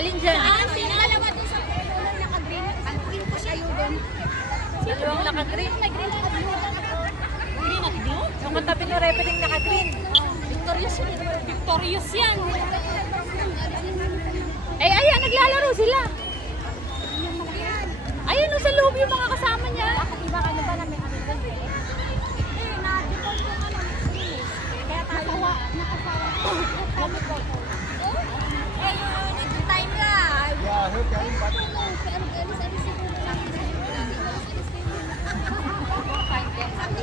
Alin dyan? Yung dalawa doon sa kulay naka-green. Ang green ko siya yun doon. Yung naka-green? May green at blue. Green at blue? Yung katabi ng referee naka-green. Victorious yun. Victorious yan. Eh, ayan, naglalaro sila. Ayun, sa loob yung mga kasama niya. Bakit iba ka na ba na may ano doon? Eh, na-default yung ano. Kaya tayo nakasawa. Eh, you need to time lang.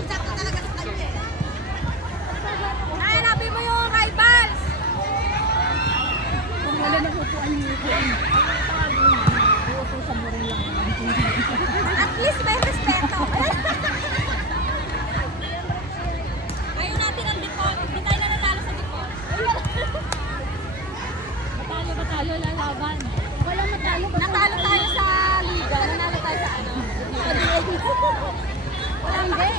Sakto talaga sa kanya. Hanapin mo yung rivals. Kung wala na upuan niyo yun. Uutusan mo rin lang. At least may respeto. Ayaw natin ang default. Hindi tayo na natalo sa default. Matalo, lalaban. Wala matalo. Natalo tayo sa liga. Nanalo tayo sa ano. Wala hindi.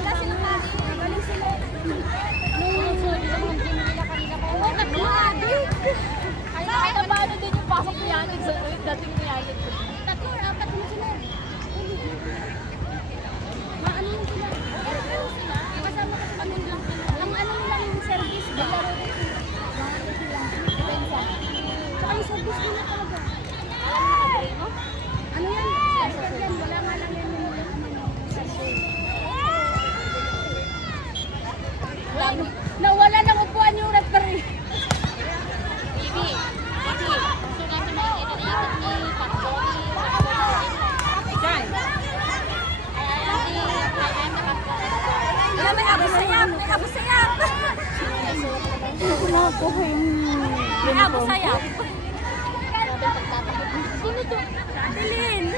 Wala silang mali. Galing sila. Nung nila kanina ko. Oh, tatlo. Kahit na paano din yung pasok ni Yannick sa dating ni Yannick. Tatlo, apat mo sila. Maano yun sila? Kasama kasi pag lang sila. Ang ano nila yung service. Maglaro rin sila. Depensa. Tsaka yung service nila talaga. Alam mo naka-green mo? Ano yan? Special yan. Wala nga lang yan yung nawala ng upuan yung referee. Bibi. Gusto namin na inanitan ni Pagdoni. Diyan. Wala, may abos sayap. May abos sayap. Ako na ako yung... May abos sayap. Sino to? Adeline.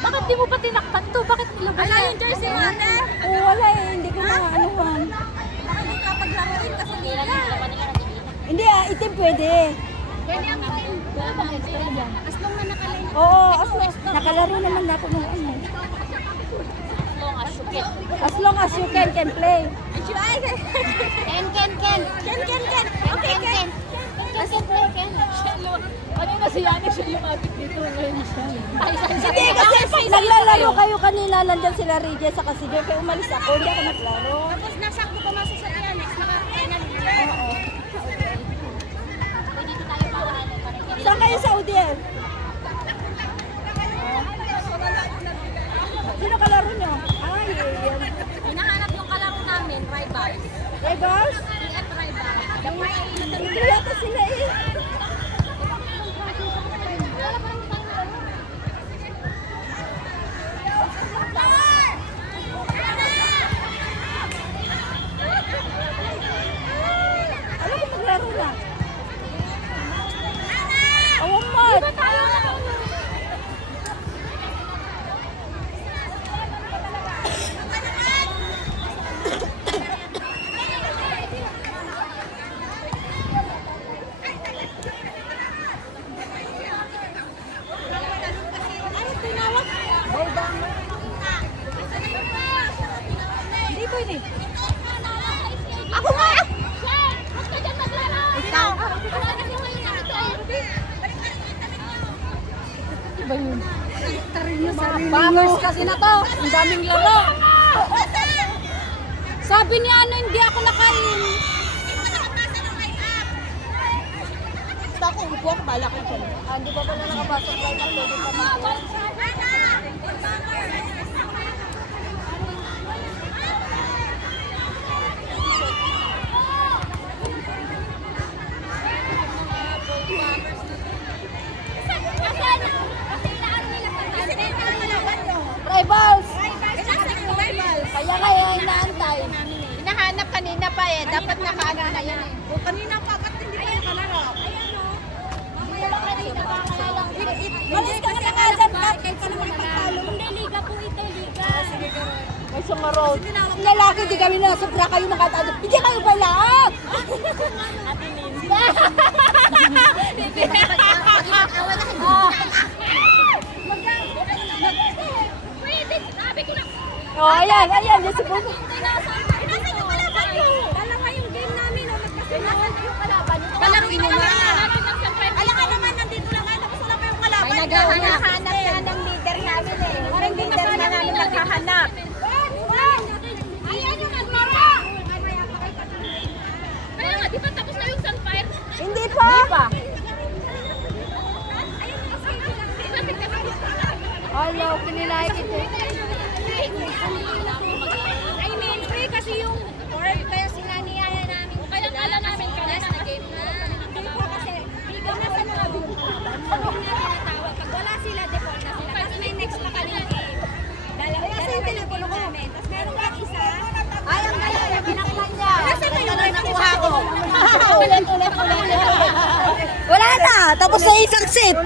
Bakit di mo pa tinakpan to? Bakit nilabas Wala yung jersey mo, ate. Oo, wala eh. Hindi ko na anuhan. Baka hindi ka paglaruin kasi hindi ka. Hindi itim pwede. Pwede ang itim. Wala bang extra dyan? As long na nakalay. Oo, nakalaro naman ako nung ano. Long as you can. As long as you can play. Ken. Okay, Ken. Kanina si Yannick siya lumapit dito. Ngayon siya. Hindi kasi naglalaro kayo kanina, nandyan sila Regis sa kasi kaya umalis ako, hindi ako naglaro. Tapos nasakto ko masuk sa Alex. Naka-final. Oo. Pwede dito tayo makaano. Saan kayo sa UDL? Sino kalaro nyo? Ay, yan. Hinahanap yung kalaro namin, rivals. Rebels? TF rivals. Hindi yata sila eh. Alam ko maglaro na. Awang mat. Hindi pwede. Ako nga! Huwag ka dyan maglaro! Ikaw! Iba yun. Bangers kasi na to. Ang daming laro. Sabi niya ano, hindi ako nakain. Basta ako upo ako, bala ko dyan. Hindi pa pala nakapasok right up. Pwede pa makawan. Rivals! Kaya kaya inaantay. Hinahanap kanina pa eh. Dapat nakaano na yan eh. Kanina pa, ba't hindi pa nakalaro? Ayan o. Kanina pa, kaya lang. Malis ka na nga dyan, kahit ka naman ipagtalo. Hindi, liga po ito, liga. May sumarod. Lalaki, di kami na, sobra kayo nakatalo. Hindi kayo pala! Oh, ayan, yung si Puso. Dalawa yung game namin, o. Nagkasunod yung kalaban. Hinahanap na ng leader namin eh. Parang hindi leader na namin naghahanap. Ayan yung naglaro! Kaya nga, di ba tapos na yung sunfire? Hindi pa. Hello, kinilay kita. I mean, free kasi yung board, kaya sinaniyaya namin. Kaya kala namin kalas na game na. Hindi po kasi, bigaw na sa mga bigaw. Tinatawag. Pag wala sila, default na sila. Tapos may next pa kanilang game. Dalawa yung game namin. Tapos meron pa isa. Ay, ang gala, yung pinaklan niya. Nasa kayo Ganda nakuha ko. Wala na, tapos na isang set.